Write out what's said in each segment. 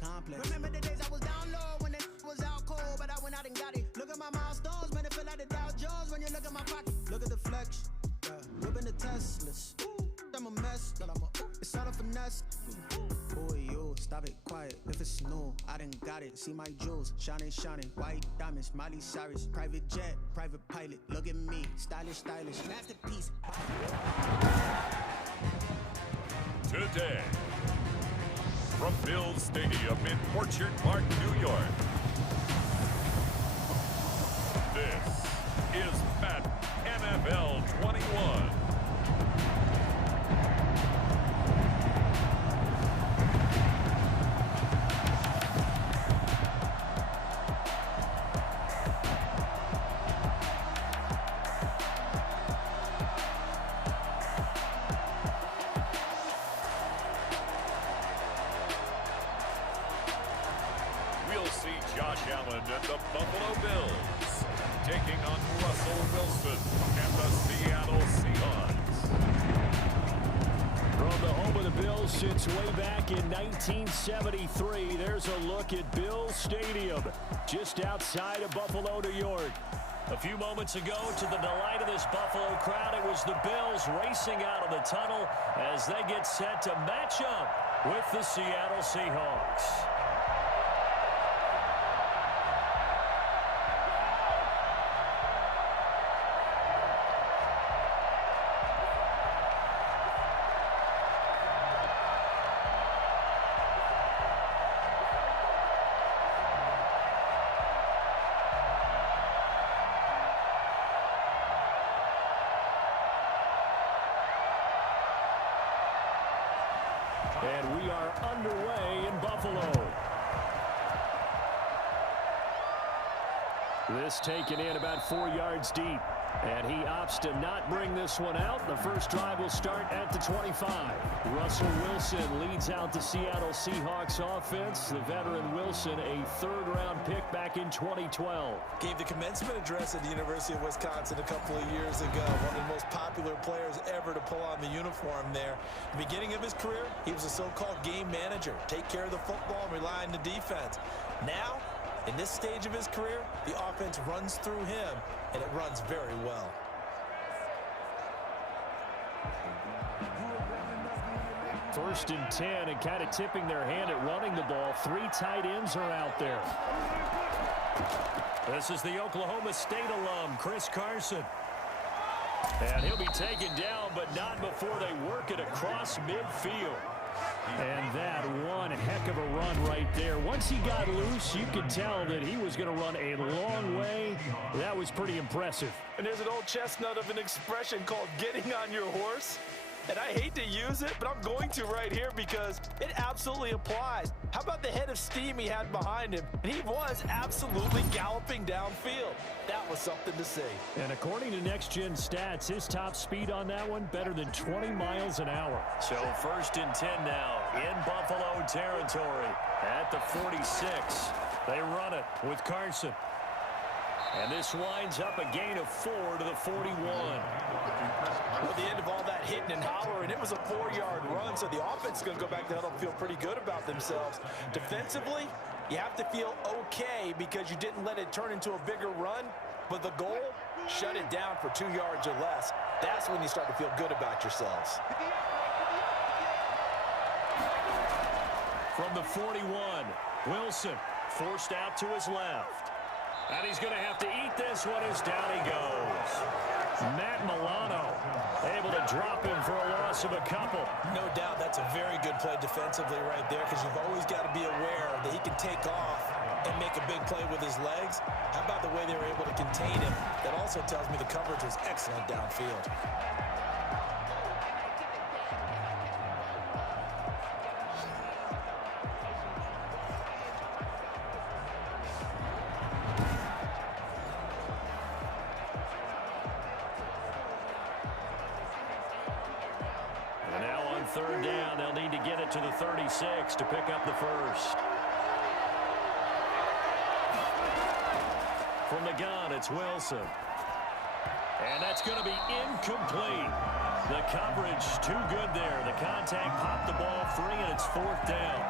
complex. Remember the days I was down low when it was out cold, but I went out and got it. Look at my milestones, man, it feel like the Dow Jones when you look at my pocket. Look at the flex, whipping the Teslas. I'm a mess, it's all a finesse. Boy, you, stop it, quiet, if it's new, I done got it. See my jewels, shining, white diamonds, Miley Cyrus. Private jet, private pilot, look at me, stylish, masterpiece. Today, from Bills Stadium in Orchard Park, New York, this is Madden NFL 21. Josh Allen and the Buffalo Bills taking on Russell Wilson and the Seattle Seahawks. From the home of the Bills since way back in 1973, there's a look at Bills Stadium, just outside of Buffalo, New York. A few moments ago, to the delight of this Buffalo crowd, it was the Bills racing out of the tunnel as they get set to match up with the Seattle Seahawks. And we are underway in Buffalo. This taken in about 4 yards deep. And he opts to not bring this one out. The first drive will start at the 25. Russell Wilson leads out the Seattle Seahawks offense. The veteran Wilson, a third-round pick back in 2012. Gave the commencement address at the University of Wisconsin a couple of years ago. One of the most popular players ever to pull on the uniform there. The beginning of his career, he was a so-called game manager. Take care of the football and rely on the defense. Now, in this stage of his career, the offense runs through him, and it runs very well. First and 10, and kind of tipping their hand at running the ball. 3 tight ends are out there. This is the Oklahoma State alum, Chris Carson. And he'll be taken down, but not before they work it across midfield. And that one heck of a run right there. Once he got loose, you could tell that he was going to run a long way. That was pretty impressive. And there's an old chestnut of an expression called getting on your horse. And I hate to use it, but I'm going to right here because it absolutely applies. How about the head of steam he had behind him? And he was absolutely galloping downfield. That was something to see. And according to Next Gen Stats, his top speed on that one, better than 20 miles an hour. So first and 10 now in Buffalo territory at the 46. They run it with Carson. And this winds up a gain of 4 to the 41. At the end of all that hitting and hollering, it was a 4-yard run, so the offense is going to go back to huddle and feel pretty good about themselves. Defensively, you have to feel okay because you didn't let it turn into a bigger run, but the goal, shut it down for 2 yards or less. That's when you start to feel good about yourselves. From the 41, Wilson forced out to his left. And he's going to have to eat this one as down he goes. Matt Milano able to drop him for a loss of a couple. No doubt that's a very good play defensively right there because you've always got to be aware that he can take off and make a big play with his legs. How about the way they were able to contain him? That also tells me the coverage was excellent downfield. Third down, they'll need to get it to the 36 to pick up the first. From the gun, it's Wilson. And that's going to be incomplete. The coverage too good there. The contact popped the ball free, and it's 4th down.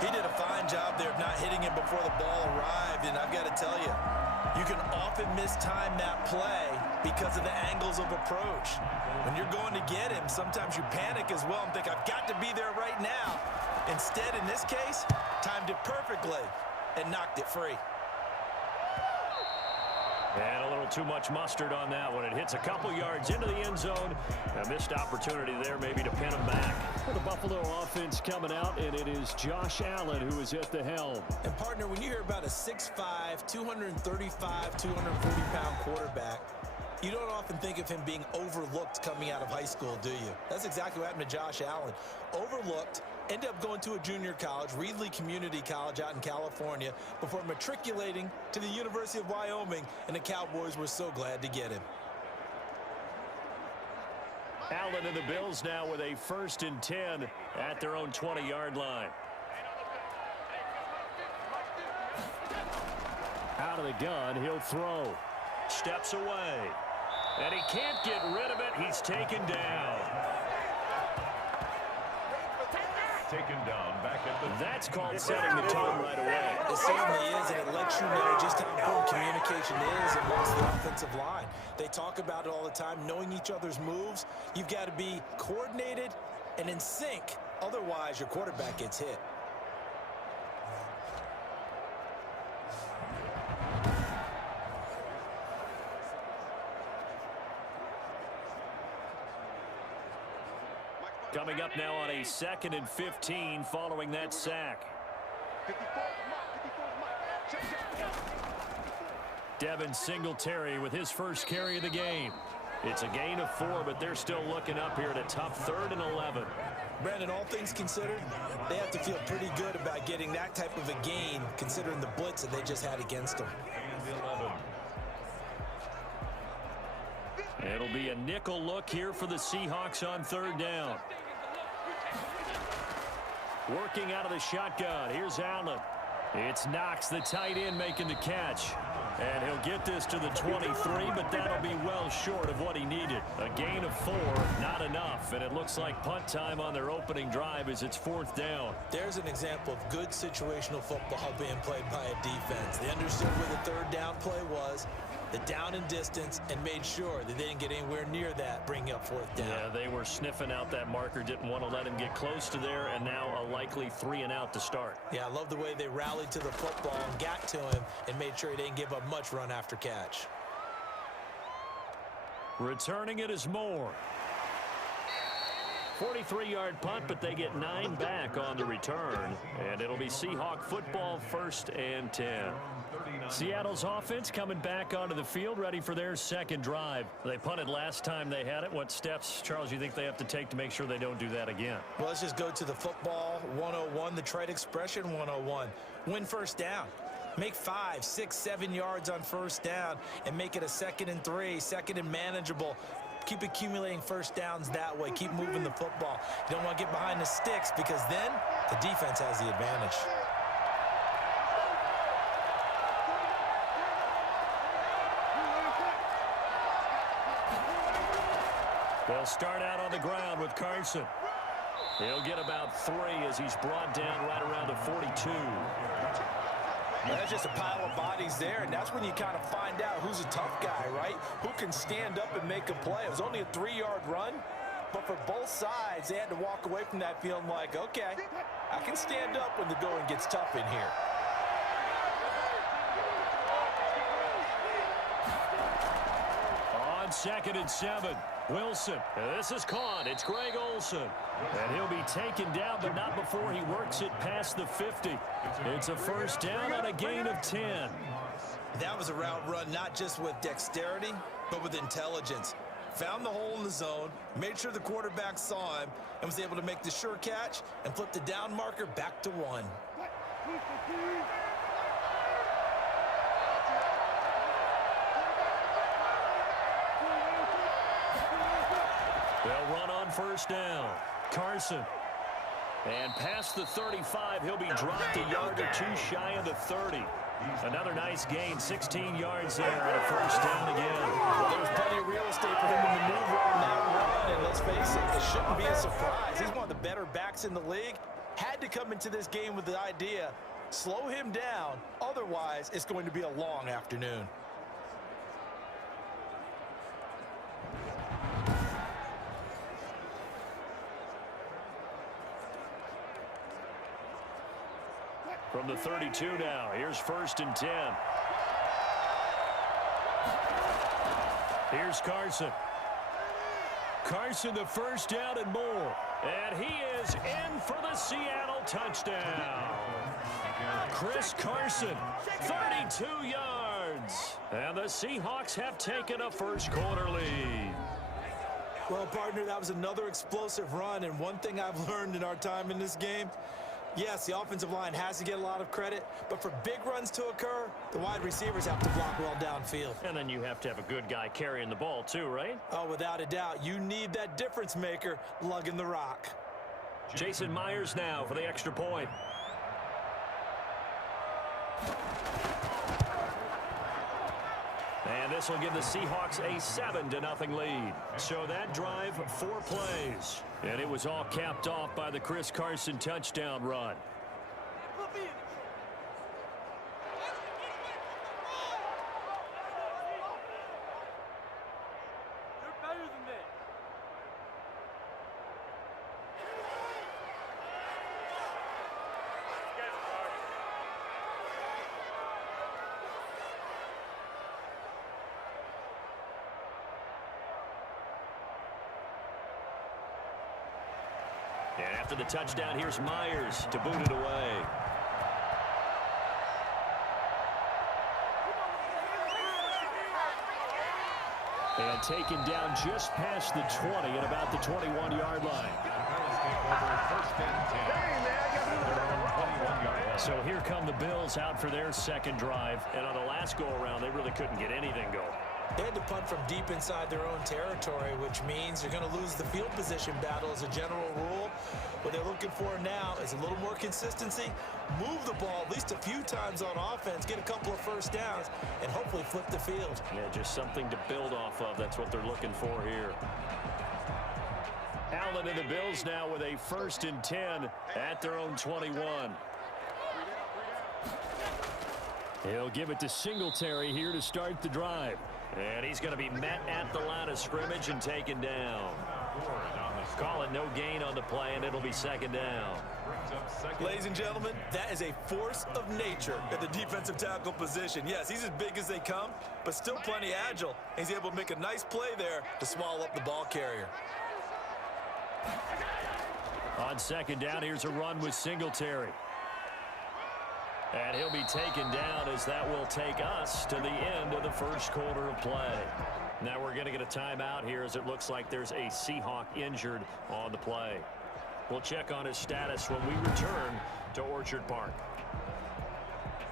He did a fine job there of not hitting him before the ball arrived, and I've got to tell you, you can often mistime that play because of the angles of approach. When you're going to get him, sometimes you panic as well and think, I've got to be there right now. Instead, in this case, timed it perfectly and knocked it free. And a little too much mustard on that one. It hits a couple yards into the end zone. A missed opportunity there maybe to pin him back. For the Buffalo offense coming out, and it is Josh Allen who is at the helm. And, partner, when you hear about a 6'5", 235, 240-pound quarterback, you don't often think of him being overlooked coming out of high school, do you? That's exactly what happened to Josh Allen. Overlooked, ended up going to a junior college, Reedley Community College out in California, before matriculating to the University of Wyoming, and the Cowboys were so glad to get him. Allen and the Bills now with a 1st and 10 at their own 20-yard line. Out of the gun, he'll throw. Steps away. And he can't get rid of it. He's taken down. Taken down back at the... That's called setting the tone right away. It certainly is, and it lets you know just how important communication is amongst the offensive line. They talk about it all the time, knowing each other's moves. You've got to be coordinated and in sync. Otherwise, your quarterback gets hit. Coming up now on a 2nd and 15 following that sack. Devin Singletary with his first carry of the game. It's a gain of 4, but they're still looking up here at a tough 3rd and 11. Brandon, all things considered, they have to feel pretty good about getting that type of a gain, considering the blitz that they just had against them. It'll be a nickel look here for the Seahawks on 3rd down. Working out of the shotgun. Here's Allen. It's Knox, the tight end, making the catch. And he'll get this to the 23, but that'll be well short of what he needed. A gain of 4, not enough. And it looks like punt time on their opening drive as it's 4th down. There's an example of good situational football being played by a defense. They understood where the 3rd down play was, the down and distance, and made sure that they didn't get anywhere near that, bringing up 4th down. Yeah, they were sniffing out that marker, didn't want to let him get close to there, and now a likely 3 and out to start. Yeah, I love the way they rallied to the football and got to him and made sure he didn't give up much run after catch. Returning it is Moore. 43-yard punt, but they get 9 back on the return, and it'll be Seahawk football, 1st and 10. Seattle's offense coming back onto the field, ready for their 2nd drive. They punted last time they had it. What steps, Charles, you think they have to take to make sure they don't do that again? Well, let's just go to the football 101, the trade expression 101. Win 1st down. Make 5, 6, 7 yards on 1st down and make it a 2nd and 3, 2nd and manageable. Keep accumulating 1st downs that way. Keep moving the football. You don't want to get behind the sticks because then the defense has the advantage. They'll start out on the ground with Carson. He'll get about 3 as he's brought down right around the 42. That's just a pile of bodies there, and that's when you kind of find out who's a tough guy, right? Who can stand up and make a play. It was only a 3-yard run, but for both sides, they had to walk away from that feeling like, okay, I can stand up when the going gets tough in here. On 2nd and 7, Wilson. This is caught. It's Greg Olsen. And he'll be taken down, but not before he works it past the 50. It's a 1st down on a gain of 10. That was a route run not just with dexterity, but with intelligence. Found the hole in the zone, made sure the quarterback saw him, and was able to make the sure catch and flip the down marker back to 1. They'll run on 1st down. Carson. And past the 35, he'll be dropped a yard or 2 shy of the 30. Another nice gain, 16 yards there, and a 1st down again. There's plenty of real estate for him to maneuver on that run, and let's face it, it shouldn't be a surprise. He's one of the better backs in the league. had to come into this game with the idea, slow him down, otherwise it's going to be a long afternoon. From the 32 now, here's 1st and 10. Here's Carson. Carson, the first down and more. And he is in for the Seattle touchdown. Chris Carson, 32 yards. And the Seahawks have taken a first quarter lead. Well, partner, that was another explosive run, and one thing I've learned in our time in this game, yes, the offensive line has to get a lot of credit, but for big runs to occur, the wide receivers have to block well downfield. And then you have to have a good guy carrying the ball too, right? Oh, without a doubt. You need that difference maker lugging the rock. Jason Myers now for the extra point. And this will give the Seahawks a 7-0 lead. So that drive, 4 plays. And it was all capped off by the Chris Carson touchdown run. And after the touchdown, here's Myers to boot it away. And taken down just past the 20 at about the 21-yard line. So here come the Bills out for their second drive. And on the last go-around, they really couldn't get anything going. They had to punt from deep inside their own territory, which means you're going to lose the field position battle as a general rule. What they're looking for now is a little more consistency, move the ball at least a few times on offense, get a couple of first downs, and hopefully flip the field. Yeah, just something to build off of. That's what they're looking for here. Allen and the Bills now with a 1st and 10 at their own 21. He'll give it to Singletary here to start the drive. And he's going to be met at the line of scrimmage and taken down. Call it no gain on the play, and it'll be 2nd down. Ladies and gentlemen, that is a force of nature at the defensive tackle position. Yes, he's as big as they come, but still plenty agile. He's able to make a nice play there to swallow up the ball carrier. On 2nd down, here's a run with Singletary. And he'll be taken down as that will take us to the end of the first quarter of play. Now we're going to get a timeout here as it looks like there's a Seahawk injured on the play. We'll check on his status when we return to Orchard Park.